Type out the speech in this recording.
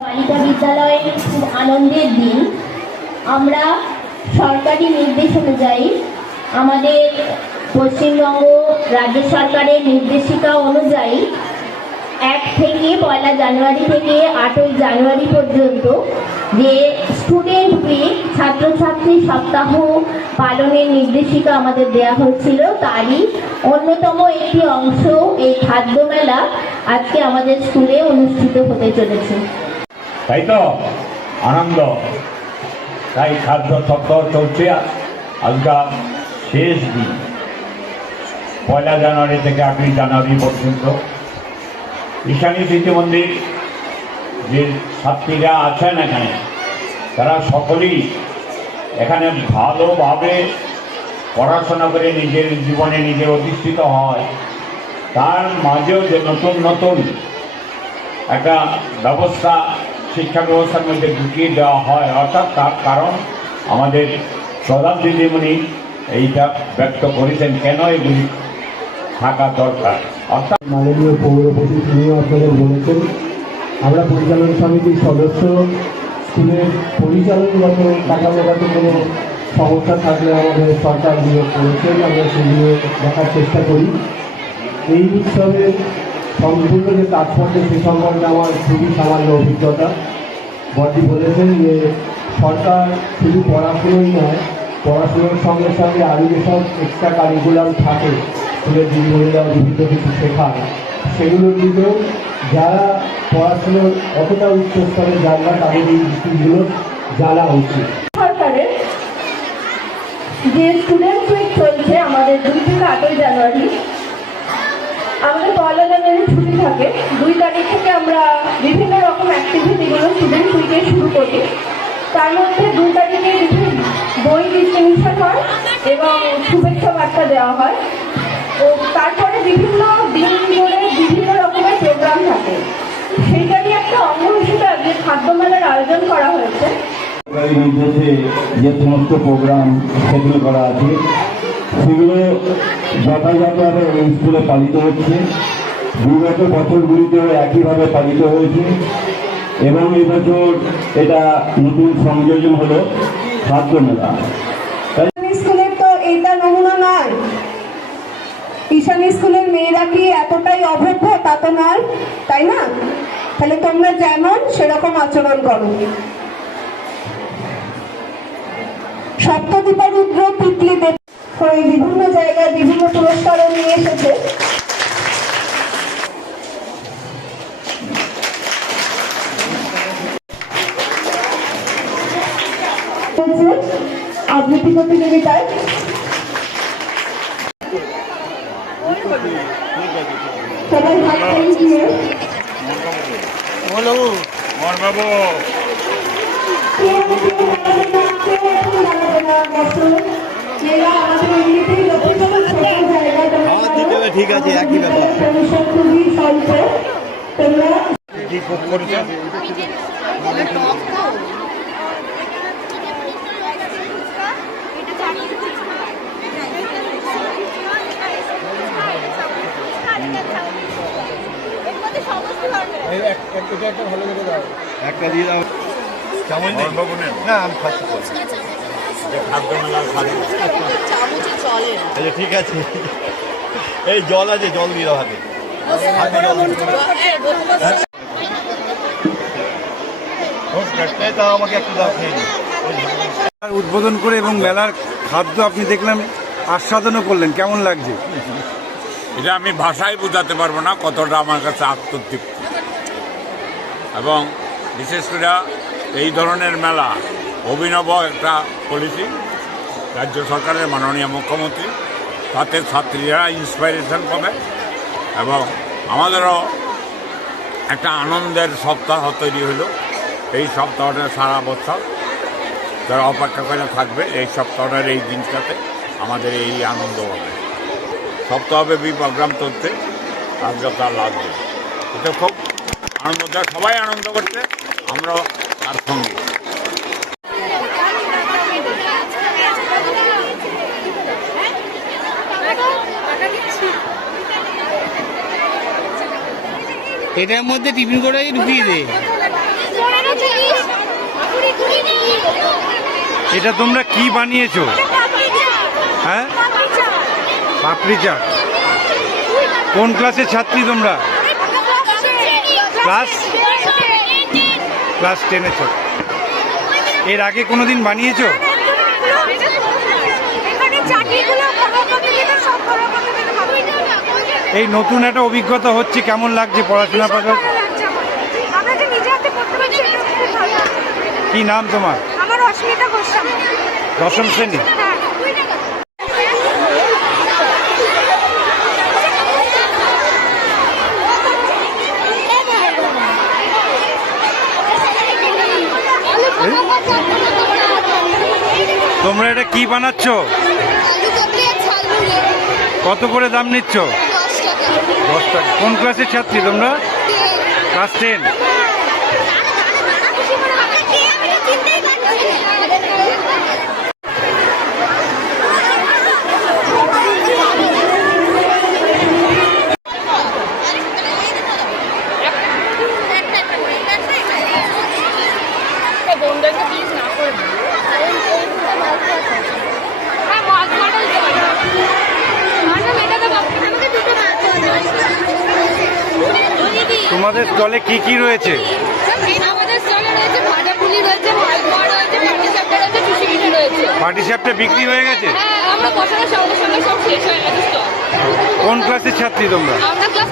বালিকা বিদ্যালয়ে খুব আনন্দের দিন। আমরা সরকারি নির্দেশ অনুযায়ী আমাদের পশ্চিমবঙ্গ রাজ্য সরকারের নির্দেশিকা অনুযায়ী এক থেকে পয়লা জানুয়ারি থেকে আটই জানুয়ারি পর্যন্ত যে স্টুডেন্ট উইক ছাত্রছাত্রী সপ্তাহ পালনের নির্দেশিকা আমাদের দেওয়া হয়েছিল তারই অন্যতম একটি অংশ এই খাদ্য মেলা আজকে আমাদের স্কুলে অনুষ্ঠিত হতে চলেছে। তাই তো? আনন্দ। তাই খাদ্য সপ্তাহ চলছে আজকাল শেষ দিন। পয়লা জানুয়ারি থেকে আটই জানুয়ারি পর্যন্ত। ঈশানী স্মৃতি মন্দির যে ছাত্রীরা আছেন এখানে তারা সকলেই এখানে ভালোভাবে পড়াশোনা করে নিজের জীবনে নিজে অধিষ্ঠিত হয়। তার মাঝেও যে নতুন নতুন একটা ব্যবস্থা, শিক্ষা ব্যবস্থার মধ্যে ঢুকিয়ে দেওয়া হয়, অর্থাৎ তার কারণ আমাদের প্রধান দিদিমণি এইটা ব্যক্ত করেছেন কেন এগুলি থাকা দরকার। অর্থাৎ মাননীয় পৌরপতি তিনিও আপনাদের বলেছেন, আমরা পরিচালন সমিতির সদস্য স্কুলের পরিচালনগত কাঠামোগত কোনো সমস্যা থাকলে আমাদের সরকার বিয়োগ করেছেন আমরা সেগুলো দেখার চেষ্টা করি। এই উৎসবের সম্পূর্ণ যে তাৎপর্য সে সম্পর্কে আমার খুবই সামান্য অভিজ্ঞতা। বটি বলেছেন যে সরকার শুধু পড়াশুনোই নয়, পড়াশুনোর সঙ্গে সঙ্গে আরও যেসব এক্সট্রা কারিকুলাম থাকে স্কুলের দিদিমণিরা বিভিন্ন কিছু শেখায়। সেগুলোর দিকেও যারা পড়াশুনোর অতটা উচ্চ স্তরে যান না, তাদের এই স্কুলগুলো জানা উচিত। সরকারের যে স্টুডেন্ট উইক চলছে আমাদের দুই থেকে আটই জানুয়ারি, আমাদের পয়লা জানুয়ারি ছুটি থাকে। দুই তারিখ থেকে আমরা বিভিন্ন রকম অ্যাক্টিভিটিগুলো স্টুডেন্ট উইকে শুরু করি। তার মধ্যে দুই তারিখে বই ডিস্ট্রিবিউশন হয় এবং শুভেচ্ছা বার্তা দেওয়া হয়। ও তারপরে সরকারি নির্দেশে যে সমস্ত প্রোগ্রাম সেগুলো করা আছে, সেগুলো যথাযথভাবে এই স্কুলে পালিত হচ্ছে। বিগত বছরগুলিতেও একইভাবে পালিত হয়েছে এবং এবছর এটা নতুন সংযোজন হলো খাদ্য মেলা। স্কুলের তো নমুনা ঈশানী স্কুলের মেয়েরা কি এতটাই অভ্য তা তো নয়, তাই না? তাহলে তোমরা যেমন সেরকম আচরণ করো। সপ্তদীপা রুদ্র তিতলি করে বিভিন্ন জায়গায় বিভিন্ন পুরস্কারও নিয়ে এসেছে। আবৃত্তি প্রতিযোগিতায়। সবাই হাত তালি দিয়ে। মনবাবু কে ঠিক আছে একই ব্যাপার। করেছেন একটা দিয়ে দাও। নেন না আমি খাচ্ছি। খাদ্য মেলা খাদ্য আচ্ছা ঠিক আছে। এই জল আছে জল দিয়ে দাও হাতে উদ্বোধন করে এবং মেলার খাদ্য আপনি দেখলাম আস্বাদনও করলেন কেমন লাগছে? এটা আমি ভাষায় বোঝাতে পারব না কতটা আমার কাছে আত্মতৃপ্তি। এবং বিশেষ করে এই ধরনের মেলা অভিনব একটা পলিসি রাজ্য সরকারের মাননীয় মুখ্যমন্ত্রী। তাতে ছাত্রীরা ইন্সপাইরেশন পাবে এবং আমাদেরও একটা আনন্দের সপ্তাহ তৈরি হলো। এই সপ্তাহটা সারা বছর যারা অপেক্ষা করে থাকবে এই সপ্তাহটার এই দিনটাতে আমাদের এই আনন্দ হবে। সপ্তাহব্যাপী প্রোগ্রাম চলছে আজকে তার লাগবে এটা খুব আনন্দ, সবাই আনন্দ করছে, আমরাও তার সঙ্গে। এটার মধ্যে টিফিন করে ঢুকিয়ে দে। এটা তোমরা কি বানিয়েছো? হ্যাঁ? পাপড়ি চাট। কোন ক্লাসের ছাত্রী তোমরা? ক্লাস? ক্লাস টেনে এর আগে কোনোদিন বানিয়েছো? এই নতুন একটা অভিজ্ঞতা হচ্ছে কেমন লাগছে পড়াশোনা পাশাপাশি ভালো কি নাম তোমার? আমার অস্মিতা গোস্বামী। দশম শ্রেণি। হ্যাঁ তোমরা এটা কি বানাচ্ছ? কত করে দাম নিচ্ছ? কোন ক্লাসের ছাত্রী তোমরা? ক্লাস টেন তোমাদের স্টলে কি কি রয়েছে আমাদের স্টলে কি কি রয়েছে? পাটি সাপটা বিক্রি হয়ে গেছে? হ্যাঁ কোন ক্লাসের ছাত্রী তোমরা? আমরা ক্লাস